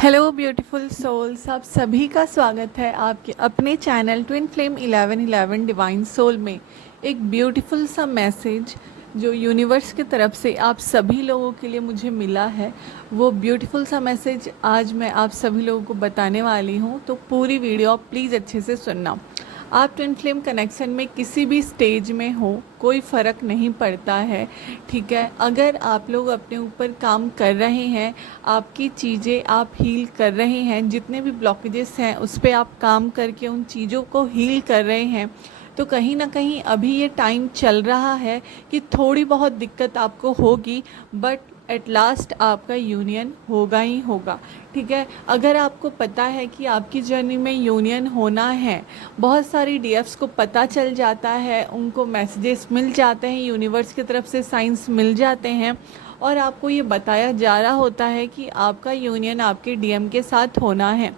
Hello beautiful souls, आप सभी का स्वागत है आपके अपने channel twin flame 1111 divine soul में। एक ब्यूटीफुल सा मैसेज जो यूनिवर्स की तरफ से आप सभी लोगों के लिए मुझे मिला है, वो ब्यूटीफुल सा मैसेज आज मैं आप सभी लोगों को बताने वाली हूँ। तो पूरी वीडियो आप प्लीज़ अच्छे से सुनना। आप ट्विन फ्लेम कनेक्शन में किसी भी स्टेज में हो, कोई फ़र्क नहीं पड़ता है, ठीक है। अगर आप लोग अपने ऊपर काम कर रहे हैं, आपकी चीज़ें आप हील कर रहे हैं, जितने भी ब्लॉकेजेस हैं उस पर आप काम करके उन चीज़ों को हील कर रहे हैं, तो कहीं ना कहीं अभी ये टाइम चल रहा है कि थोड़ी बहुत दिक्कत आपको होगी, बट एट लास्ट आपका यूनियन होगा ही होगा, ठीक है। अगर आपको पता है कि आपकी जर्नी में यूनियन होना है, बहुत सारी डीएफ्स को पता चल जाता है, उनको मैसेजेस मिल जाते हैं, यूनिवर्स की तरफ से साइंस मिल जाते हैं और आपको ये बताया जा रहा होता है कि आपका यूनियन आपके डीएम के साथ होना है,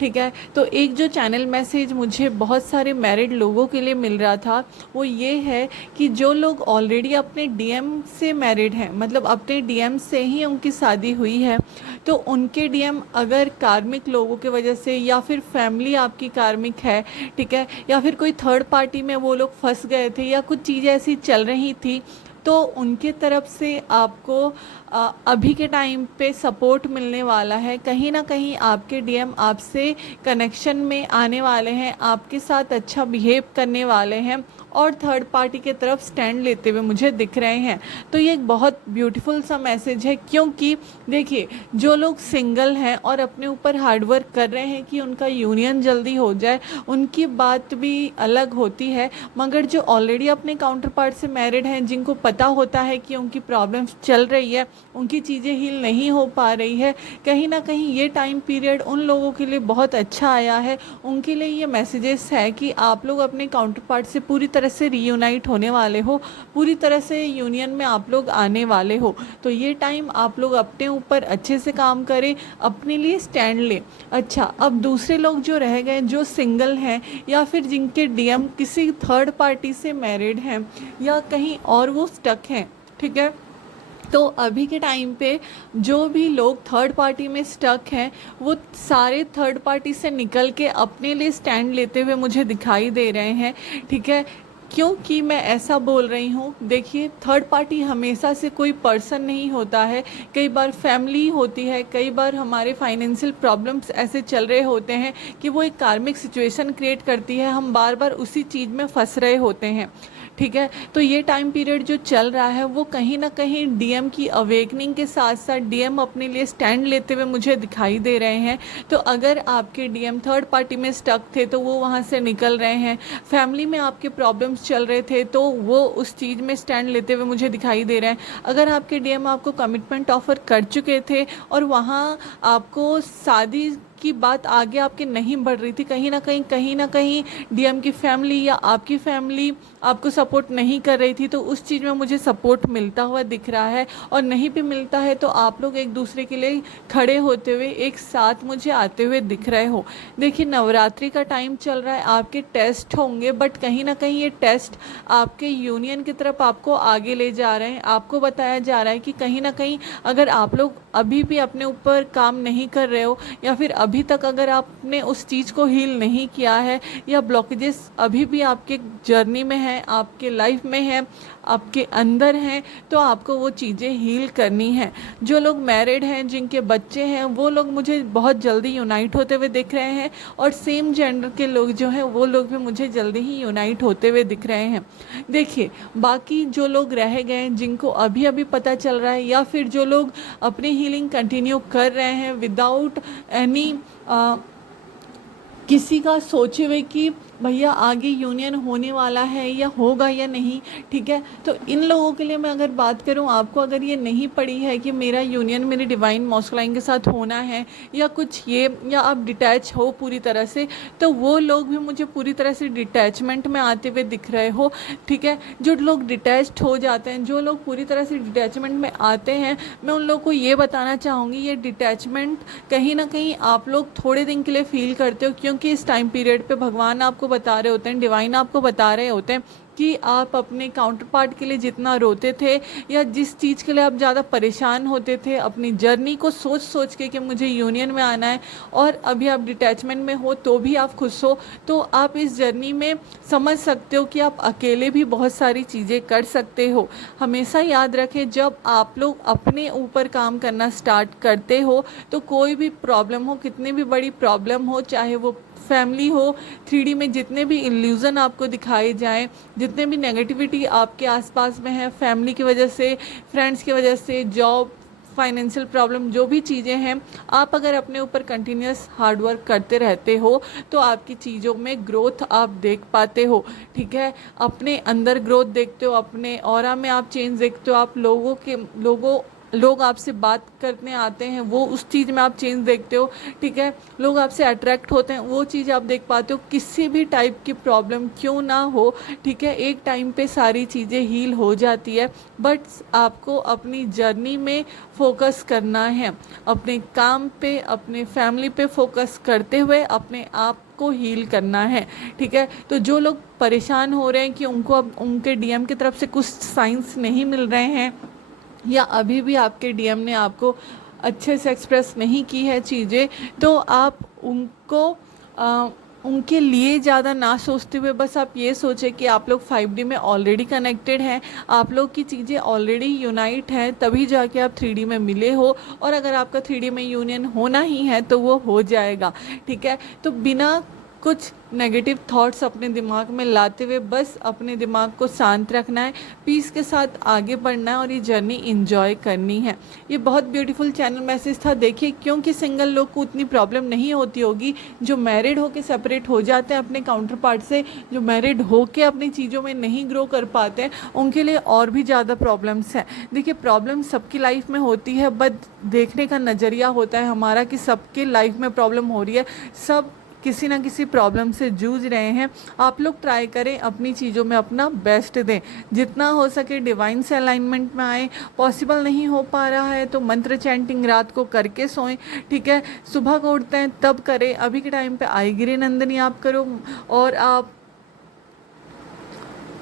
ठीक है। तो एक जो चैनल मैसेज मुझे बहुत सारे मैरिड लोगों के लिए मिल रहा था, वो ये है कि जो लोग ऑलरेडी अपने डीएम से मैरिड हैं, मतलब अपने डीएम से ही उनकी शादी हुई है, तो उनके डीएम अगर कार्मिक लोगों की वजह से, या फिर फैमिली आपकी कार्मिक है, ठीक है, या फिर कोई थर्ड पार्टी में वो लोग फंस गए थे या कुछ चीज़ें ऐसी चल रही थी, तो उनके तरफ से आपको अभी के टाइम पे सपोर्ट मिलने वाला है। कहीं ना कहीं आपके डीएम आपसे कनेक्शन में आने वाले हैं, आपके साथ अच्छा बिहेव करने वाले हैं और थर्ड पार्टी के तरफ स्टैंड लेते हुए मुझे दिख रहे हैं। तो ये एक बहुत ब्यूटीफुल सा मैसेज है, क्योंकि देखिए, जो लोग सिंगल हैं और अपने ऊपर हार्डवर्क कर रहे हैं कि उनका यूनियन जल्दी हो जाए, उनकी बात भी अलग होती है, मगर जो ऑलरेडी अपने काउंटर पार्ट से मैरिड हैं, जिनको पता होता है कि उनकी प्रॉब्लम्स चल रही है, उनकी चीज़ें हील नहीं हो पा रही है, कहीं ना कहीं ये टाइम पीरियड उन लोगों के लिए बहुत अच्छा आया है। उनके लिए ये मैसेजेस है कि आप लोग अपने काउंटर पार्ट से पूरी तरह से रीयूनाइट होने वाले हो, पूरी तरह से यूनियन में आप लोग आने वाले हो। तो ये टाइम आप लोग अपने ऊपर अच्छे से काम करें, अपने लिए स्टैंड लें। अच्छा, अब दूसरे लोग जो रह गए, जो सिंगल हैं या फिर जिनके डीएम किसी थर्ड पार्टी से मैरिड हैं या कहीं और वो स्टक हैं, ठीक है। तो अभी के टाइम पे जो भी लोग थर्ड पार्टी में स्टक हैं, वो सारे थर्ड पार्टी से निकल के अपने लिए स्टैंड लेते हुए मुझे दिखाई दे रहे हैं, ठीक है। क्योंकि मैं ऐसा बोल रही हूँ, देखिए, थर्ड पार्टी हमेशा से कोई पर्सन नहीं होता है, कई बार फैमिली होती है, कई बार हमारे फाइनेंशियल प्रॉब्लम्स ऐसे चल रहे होते हैं कि वो एक कार्मिक सिचुएशन क्रिएट करती है, हम बार बार उसी चीज़ में फंस रहे होते हैं, ठीक है। तो ये टाइम पीरियड जो चल रहा है वो कहीं ना कहीं डीएम की अवेकनिंग के साथ साथ डीएम अपने लिए स्टैंड लेते हुए मुझे दिखाई दे रहे हैं। तो अगर आपके डीएम थर्ड पार्टी में स्टक थे तो वो वहाँ से निकल रहे हैं, फैमिली में आपके प्रॉब्लम्स चल रहे थे तो वो उस चीज़ में स्टैंड लेते हुए मुझे दिखाई दे रहे हैं। अगर आपके डीएम आपको कमिटमेंट ऑफर कर चुके थे और वहाँ आपको शादी की बात आगे आपके नहीं बढ़ रही थी, कहीं ना कहीं डीएम की फैमिली या आपकी फैमिली आपको सपोर्ट नहीं कर रही थी, तो उस चीज़ में मुझे सपोर्ट मिलता हुआ दिख रहा है। और नहीं भी मिलता है तो आप लोग एक दूसरे के लिए खड़े होते हुए एक साथ मुझे आते हुए दिख रहे हो। देखिए, नवरात्रि का टाइम चल रहा है, आपके टेस्ट होंगे, बट कहीं ना कहीं ये टेस्ट आपके यूनियन की तरफ आपको आगे ले जा रहे हैं। आपको बताया जा रहा है कि कहीं ना कहीं अगर आप लोग अभी भी अपने ऊपर काम नहीं कर रहे हो, या फिर अभी तक अगर आपने उस चीज़ को हील नहीं किया है, या ब्लॉकेजेस अभी भी आपके जर्नी में है, आपके लाइफ में है, आपके अंदर हैं, तो आपको वो चीज़ें हील करनी है। जो लोग मैरिड हैं, जिनके बच्चे हैं, वो लोग मुझे बहुत जल्दी यूनाइट होते हुए दिख रहे हैं, और सेम जेंडर के लोग जो हैं वो लोग भी मुझे जल्दी ही यूनाइट होते हुए दिख रहे हैं। देखिए, बाकी जो लोग रह गए, जिनको अभी अभी पता चल रहा है, या फिर जो लोग अपनी हीलिंग कंटिन्यू कर रहे हैं विदाउट एनी किसी का सोचे हुए कि भैया आगे यूनियन होने वाला है या होगा या नहीं, ठीक है। तो इन लोगों के लिए मैं अगर बात करूं, आपको अगर ये नहीं पड़ी है कि मेरा यूनियन मेरे डिवाइन मॉस्कुलाइन के साथ होना है या कुछ ये, या आप डिटैच हो पूरी तरह से, तो वो लोग भी मुझे पूरी तरह से डिटैचमेंट में आते हुए दिख रहे हो, ठीक है। जो लोग डिटैच्ड हो जाते हैं, जो लोग पूरी तरह से डिटैचमेंट में आते हैं, मैं उन लोगों को ये बताना चाहूँगी, ये डिटैचमेंट कहीं ना कहीं आप लोग थोड़े दिन के लिए फील करते हो, क्योंकि इस टाइम पीरियड पे भगवान आपको बता रहे होते हैं, डिवाइन आपको बता रहे होते हैं कि आप अपने काउंटर पार्ट के लिए जितना रोते थे या जिस चीज़ के लिए आप ज़्यादा परेशान होते थे अपनी जर्नी को सोच सोच के कि मुझे यूनियन में आना है, और अभी आप डिटैचमेंट में हो तो भी आप खुश हो, तो आप इस जर्नी में समझ सकते हो कि आप अकेले भी बहुत सारी चीज़ें कर सकते हो। हमेशा याद रखें, जब आप लोग अपने ऊपर काम करना स्टार्ट करते हो तो कोई भी प्रॉब्लम हो, कितनी भी बड़ी प्रॉब्लम हो, चाहे वो फैमिली हो, 3D में जितने भी इल्यूज़न आपको दिखाए जाएं, जितने भी नेगेटिविटी आपके आसपास में है, फैमिली की वजह से, फ्रेंड्स की वजह से, जॉब, फाइनेंशियल प्रॉब्लम, जो भी चीज़ें हैं, आप अगर अपने ऊपर कंटिन्यूस हार्ड वर्क करते रहते हो तो आपकी चीज़ों में ग्रोथ आप देख पाते हो। ठीक है, अपने अंदर ग्रोथ देखते हो, अपने ऑरा में आप चेंज देखते हो, आप लोग आपसे बात करने आते हैं, वो उस चीज़ में आप चेंज देखते हो। ठीक है, लोग आपसे अट्रैक्ट होते हैं, वो चीज़ आप देख पाते हो। किसी भी टाइप की प्रॉब्लम क्यों ना हो, ठीक है, एक टाइम पे सारी चीज़ें हील हो जाती है, बट आपको अपनी जर्नी में फोकस करना है, अपने काम पे, अपने फैमिली पे फोकस करते हुए अपने आप को हील करना है। ठीक है, तो जो लोग परेशान हो रहे हैं कि उनको अब उनके डीएम की तरफ से कुछ साइंस नहीं मिल रहे हैं, या अभी भी आपके डीएम ने आपको अच्छे से एक्सप्रेस नहीं की है चीज़ें, तो आप उनके लिए ज़्यादा ना सोचते हुए बस आप ये सोचें कि आप लोग 5D में ऑलरेडी कनेक्टेड हैं, आप लोग की चीज़ें ऑलरेडी यूनाइट हैं, तभी जाके आप 3D में मिले हो, और अगर आपका 3D में यूनियन होना ही है तो वो हो जाएगा। ठीक है, तो बिना कुछ नेगेटिव थॉट्स अपने दिमाग में लाते हुए बस अपने दिमाग को शांत रखना है, पीस के साथ आगे बढ़ना है और ये जर्नी एंजॉय करनी है। ये बहुत ब्यूटीफुल चैनल मैसेज था। देखिए, क्योंकि सिंगल लोग को उतनी प्रॉब्लम नहीं होती होगी, जो मैरिड होके सेपरेट हो जाते हैं अपने काउंटर पार्ट से, जो मैरिड होके अपनी चीज़ों में नहीं ग्रो कर पाते हैं, उनके लिए और भी ज़्यादा प्रॉब्लम्स हैं। देखिए, प्रॉब्लम सबकी लाइफ में होती है, बट देखने का नज़रिया होता है हमारा कि सबके लाइफ में प्रॉब्लम हो रही है, सब किसी ना किसी प्रॉब्लम से जूझ रहे हैं। आप लोग ट्राई करें, अपनी चीज़ों में अपना बेस्ट दें, जितना हो सके डिवाइन से अलाइनमेंट में आए। पॉसिबल नहीं हो पा रहा है तो मंत्र चैंटिंग रात को करके सोएं। ठीक है, सुबह को उठते हैं तब करें। अभी के टाइम पे आईगिरी नंदनी आप करो, और आप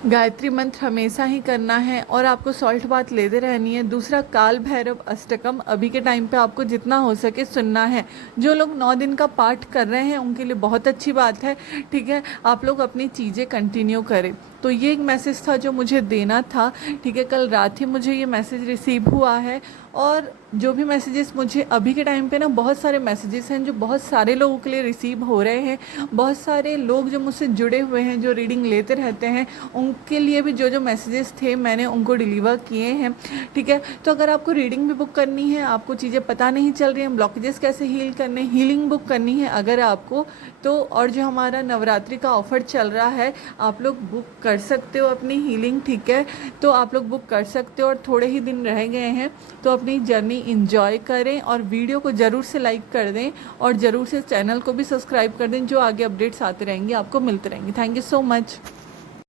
गायत्री मंत्र हमेशा ही करना है, और आपको सॉल्ट बात लेते रहनी है। दूसरा, काल भैरव अष्टकम अभी के टाइम पे आपको जितना हो सके सुनना है। जो लोग 9 दिन का पाठ कर रहे हैं उनके लिए बहुत अच्छी बात है। ठीक है, आप लोग अपनी चीज़ें कंटिन्यू करें। तो ये एक मैसेज था जो मुझे देना था। ठीक है, कल रात ही मुझे ये मैसेज रिसीव हुआ है, और जो भी मैसेजेस मुझे अभी के टाइम पे ना, बहुत सारे मैसेजेस हैं जो बहुत सारे लोगों के लिए रिसीव हो रहे हैं। बहुत सारे लोग जो मुझसे जुड़े हुए हैं, जो रीडिंग लेते रहते हैं, उनके लिए भी जो जो मैसेजेस थे मैंने उनको डिलीवर किए हैं। ठीक है, तो अगर आपको रीडिंग भी बुक करनी है, आपको चीज़ें पता नहीं चल रही हैं, ब्लॉकेजेस कैसे हील करने, हीलिंग बुक करनी है अगर आपको, तो और जो हमारा नवरात्रि का ऑफ़र चल रहा है, आप लोग बुक कर सकते हो अपनी हीलिंग। ठीक है, तो आप लोग बुक कर सकते हो, और थोड़े ही दिन रह गए हैं, तो अपनी जर्नी एंजॉय करें, और वीडियो को ज़रूर से लाइक कर दें, और ज़रूर से चैनल को भी सब्सक्राइब कर दें। जो आगे अपडेट्स आते रहेंगे आपको मिलते रहेंगे। Thank you so much.